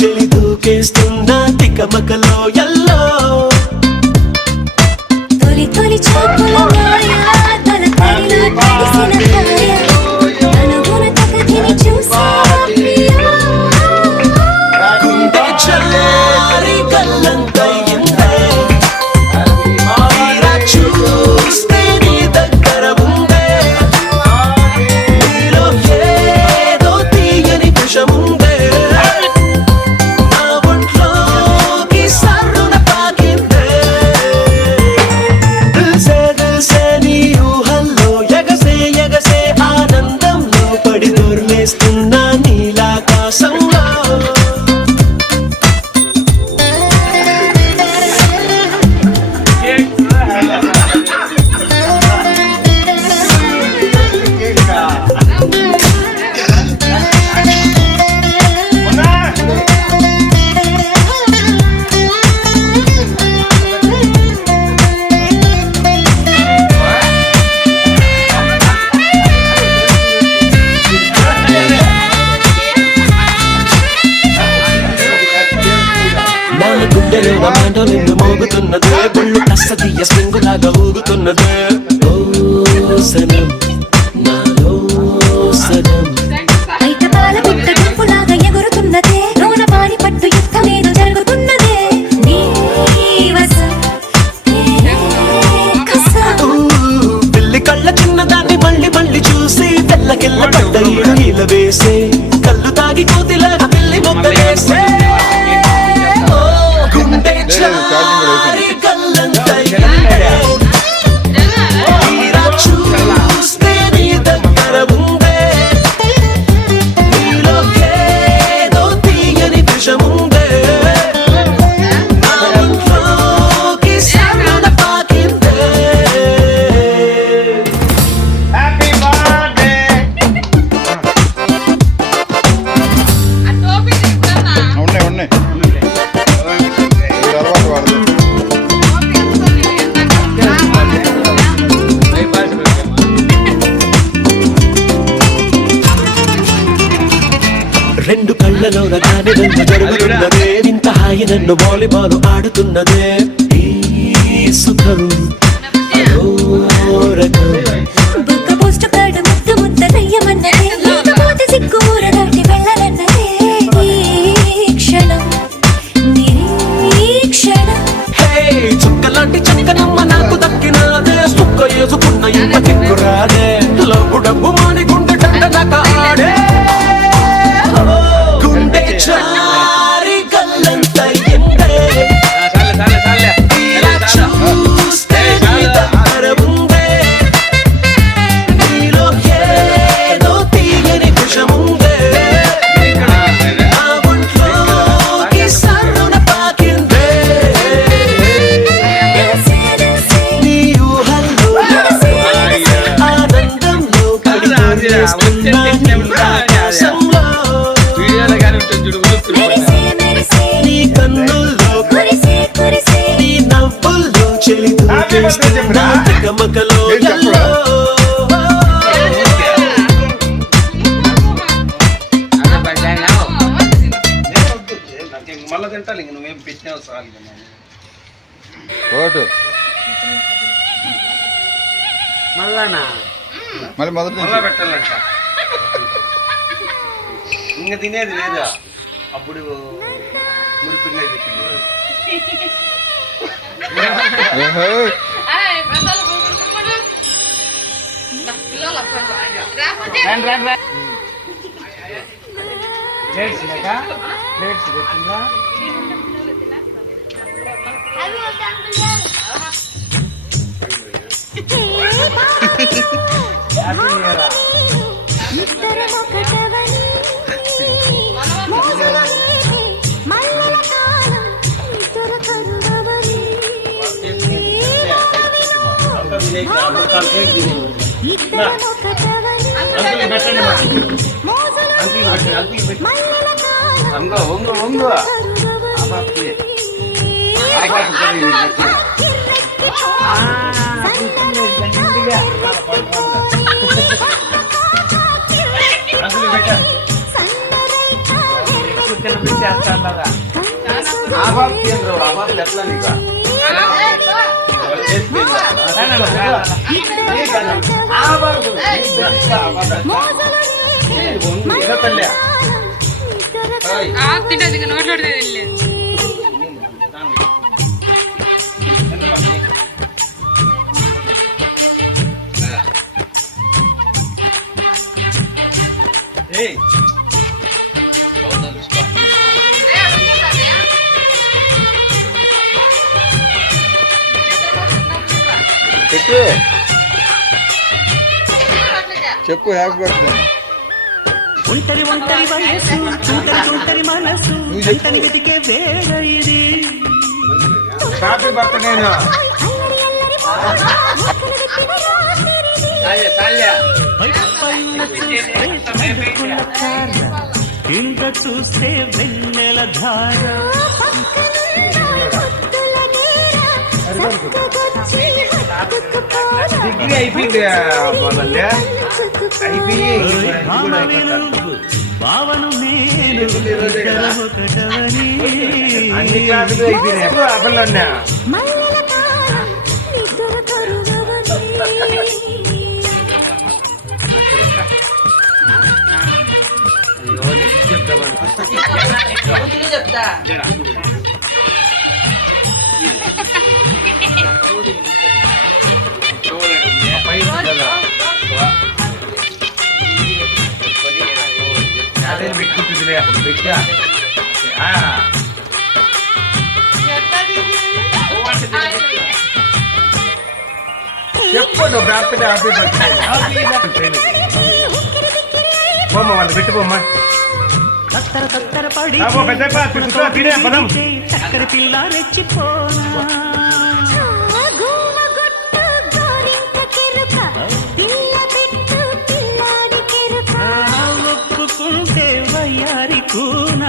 చెలి దూకేస్తున్నా తికమకలో ఎల్లో తొలి తొలి చూపుల మాయ తల తడిలో తడిసిన కాయ అనుగుణ తగతిని చూసా ప్రియా గుండె చల్లారి కళ్ళంతయిందే ఆవిరా చూస్తే నీ దగ్గర ఉందే నీలో ఏదో తీయని విషముందే నా ఒంట్లోకి సర్రున పాకిందే దిల్సే నీ ఊహల్లో ఎగసే ఎగసే ఆనందంలో పడి దొర్లేస్తున్నా నీలాకాశంలో గుండెలో మాటో నిన్ను మోగుతున్నదే బుళ్ళు కస్తీయ స్ప్రింగులాగా ఊగుతున్నదే ఓ సనం నాలో సనం బయట పాల పుట్ట గుంపులాగా ఎగురుతున్నదే లోన పాడి పట్టు యుద్ధమేదో జరుగుతున్నదే నీ వసం పిల్లి కళ్ళ చిన్నదాన్ని మళ్ళీ మళ్ళీ చూసి తెల్లకెళ్ళ పడ్డ ఈల వేసే కళ్ళు తాగి కోతిలాగా పిల్లి మొక్క వేసే గుండె చారి కళ్ళంతయ్యిందే తీరా చూస్తే నీ దగ్గర ఉందే నీలో ఏదో తీయని విషముందే నా ఒంట్లోకి సర్రున పాకిందే హ్యాపీ బర్త్డే ఉన్నాయి ఉన్నాయి ఇది అలవాటు వాడదు రెండు కళ్ళలో రకాని రెండు జరుగుతున్నదే ఇంత హాయి నన్ను వాలీబాల్ ఆడుతున్నదే ఈ సుఖం అదో రకం బుక్క పోస్ట్ కార్డు ముద్దు ముద్ద దయ్యమన్నదే లేకపోతే సిగ్గు ఊర దాటి వెళ్ళాలన్నదే ఈ క్షణం నిరీక్షణం హే చుక్కలాంటి చక్కనమ్మ నాకు దక్కినాదే సుక్క వేసుకున్న ఇంత కిక్కురాదే లవ్వు డబ్బు మాని గుండె దండనక ఆడే గుండె చారి కళ్ళంతయ్యిందే తీరా చూస్తే నీ దగ్గర ఉందే నీలో ఏదో తీయని విషముందే నా ఒంట్లోకి సర్రున పాకిందే నీ ఊహల్లో ఆనందంలో పడి దొర్లేస్తున్నా నీలాకాశంలో నీ కన్నుల్లో నీ నవ్వుల్లో చెలి దూకేస్తున్నా తికమకలో ఎల్లో మళ్ళా తింటాలి ఇంక నువ్వేం పెట్టినావు సార్ ఓటు మళ్ళానా మళ్ళీ మొదటి మళ్ళా నుంచి పెట్టాలంట ఇంకా తినేది లేదా అప్పుడు మురిపింగా చెప్పింది ఏహే. వంగ వంగ వంగ చేస్తా బాబు కేంద్రం ఆ బాబు ఎట్లా నీకు వాళ్ళు చేసిపోయిందా? ఆ బాబు ఇలా తల్లి తింటే నోట్లాడితే వెళ్ళలేదు ఏయ్ పెట్టు చెప్పు హ్యాపీ బర్త్డే ఒంటరి ఒంటరి వయసు తుంటరి తుంటరి మనసు ఎంతని వెతికే వేళ ఇది హ్యాపీ బర్త్డే పైన చూస్తే చంద్రుల తార కింద చూస్తే వెన్నెల ధార డిగ్రీ అయిపోయింది మొదలే అయిపోయి భావను నేను ఒకటవని అన్ని క్లాసులు అయిపోయినాయి ఎప్పుడు అప్పట్లో ఉన్నా చెప్పండి హ్యాపీ పోమ్మ వాళ్ళు పెట్టుకోమ్మా తత్తర తత్తర పడి చక్కర పిల్ల రెచ్చిపోనా ఒప్పుకుంటే వయ్యారి కూన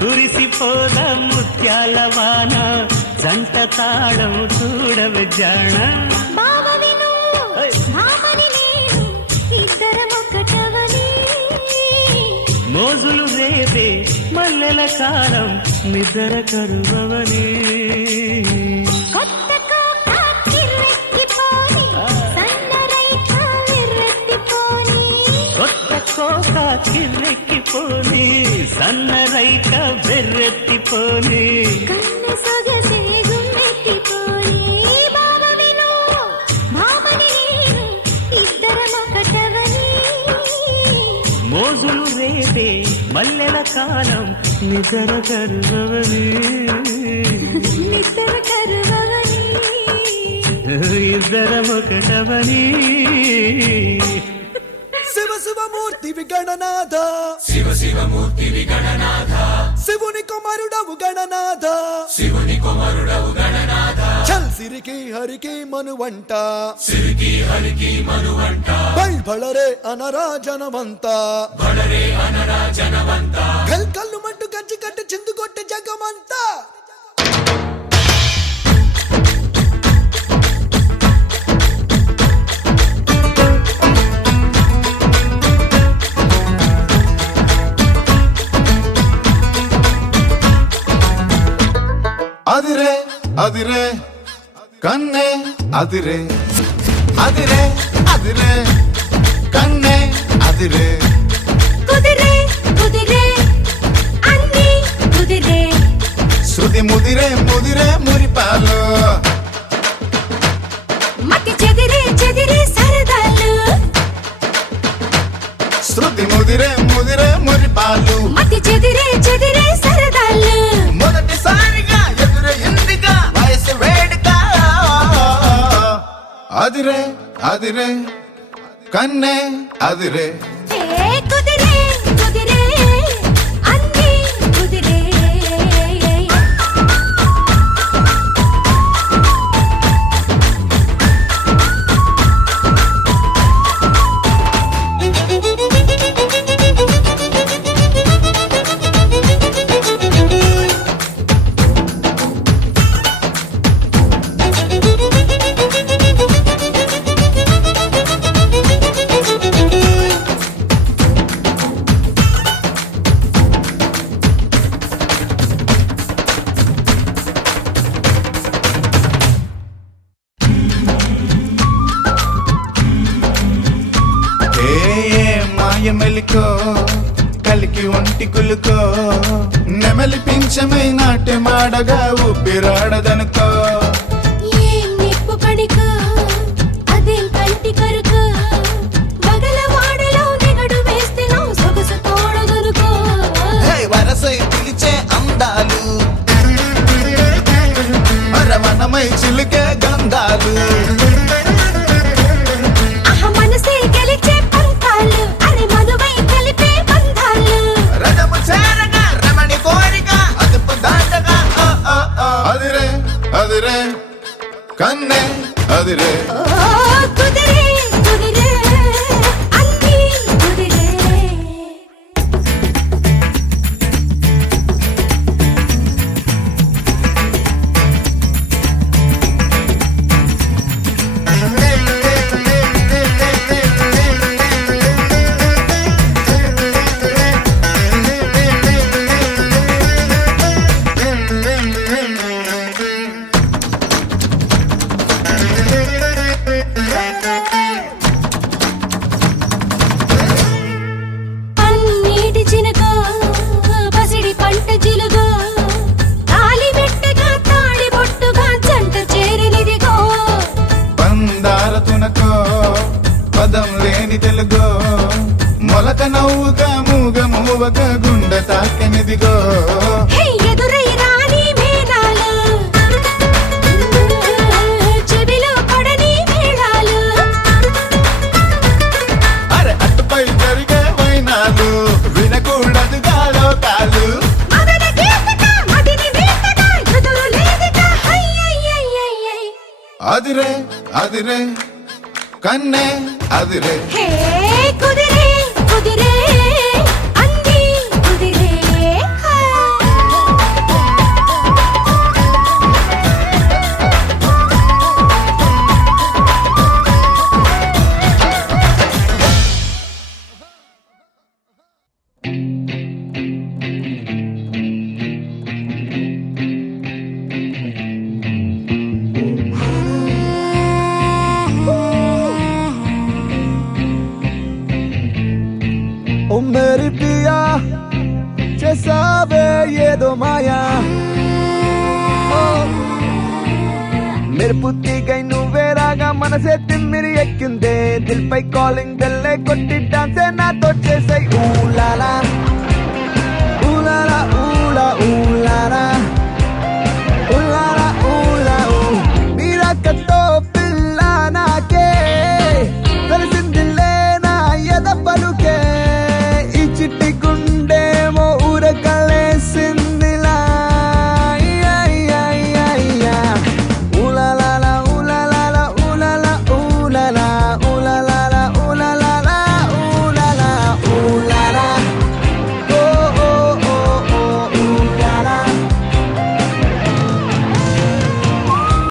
కురిసిపోద ముత్యాల వాన జంట తాళం చూడవ జాణ మోజులు రేపే మల్లెల కాలం నిద్ర కరువవని కొత్త కోక కిర్రెక్కిపోని సన్నరైక బెర్రెత్తిపోని మోజులు రేపే మల్లెల కాలం నిద్ర కరువవని ఇద్దరమొకటవని శివ శివమూర్తి విగణనాథ శివుని కుమారుడవు గణనాథ చల్ సిరికి హరికి మనువంట బళరే అనరా జనమంత కల్ కల్లు మంటు గజ్జి కట్టి చిందు కొట్టి జగమంతా అదిరే అదిరే కన్నే అదిరే అదిరే అదిరే కన్నే అదిరే కుదిరే కుదిరే అన్ని కుదిరే శృతి ముదిరే ముదిరే మురిపాలు మతి చెదిరే చెదిరే సరదాలు శృతి ముదిరే ముదిరే మురిపాలు మతి చెదిరే చెదిరే సరదాలు మొదటిసారిగా ఎదురే ఇందిగా వయసు వేడుక అదిరే అదిరే కన్నే అదిరే కుదిరే కుదిరే అన్ని కుదిరే మాయ మెలికో కలికి ఒంటి కులుకో నెమలి పింఛమై నాట్యమాడగా ఊపిరాడదనుకో ఏం నిప్పు కణికో అదేం కంటి కరుకో బగలవాడలో నిగడు వేస్తే నా సొగసు తోడదనుకో హే వరసై పిలిచే అందాలు మరవనమై చిలికే గంధాలు ఆహ మనసే గెలిచే పంతాలు అరే మధువై కలిపే బంధాలు రథము చేరగా రమణి కోరిక అదుపు దాటగా అదిరే అదిరే కన్నే అదిరే ఓ కుదిరే కుదిరే అన్నీ కుదిరే అన్నిటి చినుకో పసిడి పంట జిలుగో తాలి మెట్టగా తాడి బొట్టుగా జంట చేరినిదిగో పందాల తునకో పదం లేని తెలుగో మొలక నవ్వుగా మూగ మూవగా గుండె తాకెనిదిగో హే ఎదురై రాని మేళాలు చెవిలో పడని మేళాలు అరే అటుపై జరిగే వైనాలు వినకూడదుగా లోకాలు మదన గీతగా మదిని వీతగా ఎదురు లేదిగా హయ్యయ్యయ్యయ్యై అదిరే అదిరే కన్నే అదిరే హే కుదిరే కుదిరే అన్నీ కుదిరే ఓ మేరీ పియా చేసావే ఏదో మాయా మెరుపు తీగై నువ్వే రాగా మనసే తిమ్మిరి ఎక్కిందే దిల్ పై కాలింగ్ బెల్లే కొట్టి డాన్సే నాతో చేసే ఊలాలా